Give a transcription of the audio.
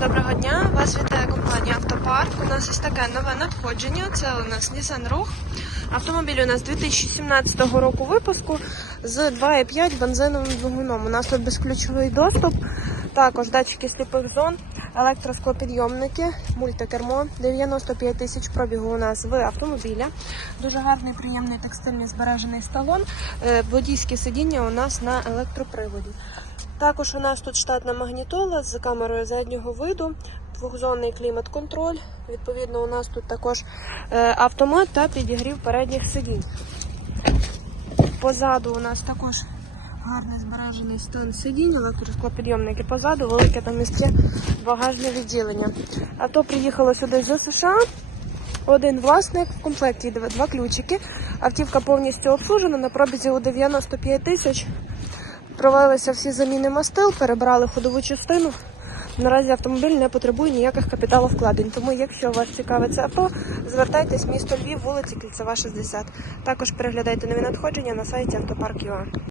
Доброго дня, вас вітає компанія Автопарк. У нас ось таке нове надходження. Це у нас Nissan Ruch. Автомобіль у нас 2017 року випуску з 2,5 бензиновим двигуном. У нас тут безключовий доступ, також датчики сліпих зон, електросклопідйомники, мультикермо, 95 тисяч пробігу у нас в автомобіля. Дуже гарний, приємний текстильний збережений салон. Е, Водійське сидіння у нас на електроприводі. Також у нас тут штатна магнітола з камерою заднього виду, двохзонний клімат-контроль. Відповідно, у нас тут також е, автомат та підігрів передніх сидінь. Позаду у нас також гарний збережений стан сидінь, електросклопідйомники позаду, велике там місце багажне відділення. Авто приїхало сюди з США. Один власник, в комплекті два, два ключики. Автівка повністю обслужена на пробізі у 95 тисяч. Провелися всі заміни мастил, перебрали ходову частину. Наразі автомобіль не потребує ніяких капіталовкладень. Тому, якщо вас цікавить це авто, звертайтесь в місто Львів, вулиці Кільцева, 60. Також переглядайте нові надходження на сайті автопарк.ua.